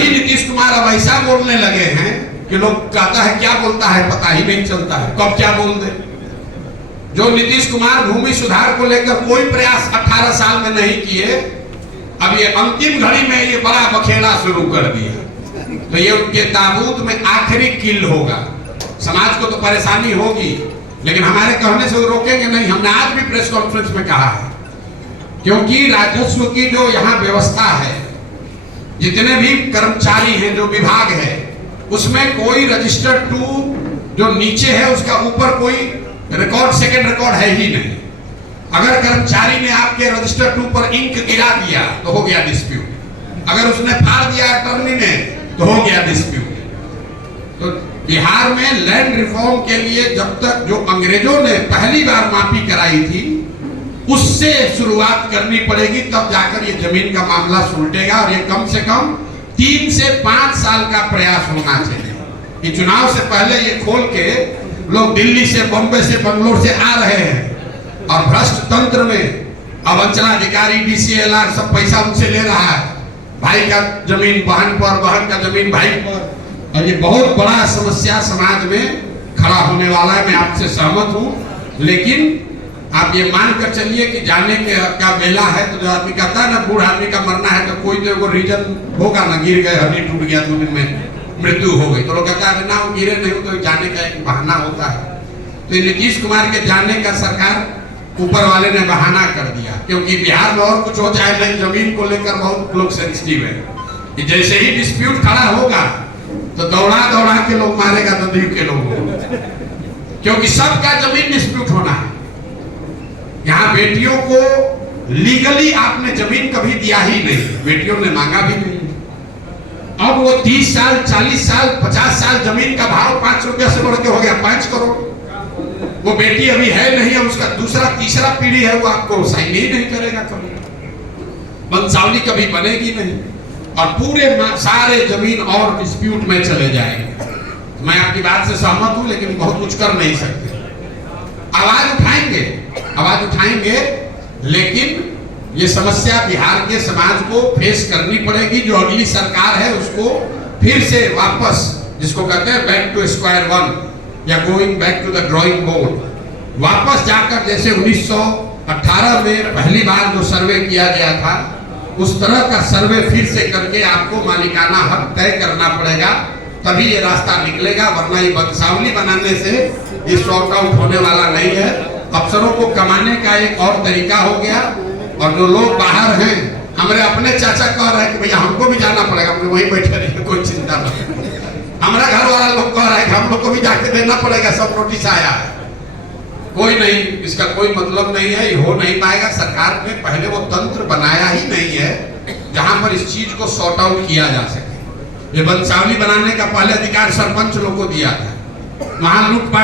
वही नीतीश कुमार अब ऐसा बोलने लगे हैं कि लोग कहता है क्या बोलता है पता ही नहीं चलता है, कब क्या बोल दे। जो नीतीश कुमार भूमि सुधार को लेकर कोई प्रयास 18 साल में नहीं किए, अब ये अंतिम घड़ी में ये बड़ा बखेड़ा शुरू कर दिया, तो ये उनके ताबूत में आखिरी किल होगा। समाज को तो परेशानी होगी, लेकिन हमारे कहने से वो रोकेंगे नहीं। हमने आज भी प्रेस कॉन्फ्रेंस में कहा है, क्योंकि राजस्व की जो यहाँ व्यवस्था है, जितने भी कर्मचारी हैं, जो विभाग है, उसमें कोई रजिस्टर्ड टू जो नीचे है उसका ऊपर कोई रिकॉर्ड, सेकंड रिकॉर्ड है ही नहीं। अगर कर्मचारी ने आपके रजिस्टर टू पर इंक गिरा दिया तो हो गया डिस्प्यूट, अगर उसने फाड़ दिया अटर्नी ने तो हो गया डिस्प्यूट। तो बिहार में लैंड रिफॉर्म के लिए जब तक जो अंग्रेजों ने पहली बार मापी कराई थी उससे शुरुआत करनी पड़ेगी, तब जाकर ये जमीन का मामला सुलटेगा। और ये कम से कम 3 से 5 साल का प्रयास होना चाहिए कि चुनाव से पहले ये खोल के लोग दिल्ली से, बॉम्बे से, बंगलोर से आ रहे हैं और भ्रष्ट तंत्र में अब अंचलाधिकारी, DCLR सब पैसा उनसे ले रहा है, भाई का जमीन बहन पर, बहन का जमीन भाई पर। और ये बहुत बड़ा समस्या समाज में खड़ा होने वाला है। मैं आपसे सहमत हूं, लेकिन आप ये मान कर चलिए कि जाने के क्या बेला है, तो जो आदमी कहता है ना बूढ़ आदमी का मरना है तो कोई तो रीजन होगा ना, गिर गए, हड्डी टूट गया, 2 दिन में मृत्यु हो गई, तो लोग कहता है ना वो गिरे नहीं, तो जाने का एक बहाना होता है। तो नीतीश कुमार के जाने का सरकार ऊपर वाले ने बहाना कर दिया, क्योंकि बिहार में और कुछ हो चाहे नहीं, जमीन को लेकर बहुत लोग सेंसिटिव है कि जैसे ही डिस्प्यूट खड़ा होगा तो दौड़ा दौड़ा के लोग मारेगा, नदी के लोग, क्योंकि सबका जमीन डिस्प्यूट होना है। यहाँ बेटियों को लीगली आपने जमीन कभी दिया ही नहीं, बेटियों ने मांगा भी नहीं। अब वो 30 साल, 40 साल, 50 साल जमीन का भाव 5 रुपया से बढ़ के हो गया 5 करोड़। वो बेटी अभी है नहीं, अब उसका दूसरा तीसरा पीढ़ी है, वो आपको साइन ही नहीं करेगा कभी, वंशावली कभी बनेगी नहीं, और पूरे सारे जमीन और डिस्प्यूट में चले जाएंगे। मैं आपकी बात से सहमत हूं, लेकिन बहुत कुछ कर नहीं सकते। आवाज उठाएंगे, लेकिन ये समस्या बिहार के समाज को फेस करनी पड़ेगी। जो अगली सरकार है उसको फिर से वापस, जिसको कहते हैं बैक टू स्क्वायर वन या going back to the drawing board, वापस जाकर जैसे 1918 में पहली बार जो सर्वे किया गया था उस तरह का सर्वे फिर से करके आपको मालिकाना हक तय करना पड़ेगा, तभी ये रास्ता निकलेगा। वरना ये वंशावली बनाने से ये सॉर्ट आउट होने वाला नहीं है। अफसरों को कमाने का एक और तरीका हो गया, और जो लोग बाहर हैं, हमारे अपने चाचा कह रहे हैं कि भैया हमको भी जाना पड़ेगा, हम वहीं बैठे रहिए, कोई चिंता नहीं। हमारा घर वाला लोग कह रहा है कि हम लोग को भी जाके देना पड़ेगा, सब नोटिस आया है। कोई नहीं, इसका कोई मतलब नहीं है, ये हो नहीं पाएगा। सरकार ने पहले वो तंत्र बनाया ही नहीं है जहां पर इस चीज को सॉर्ट आउट किया जा सके। ये वंशावली बनाने का पहले अधिकार सरपंच लोग को दिया था, वहां लूटपाट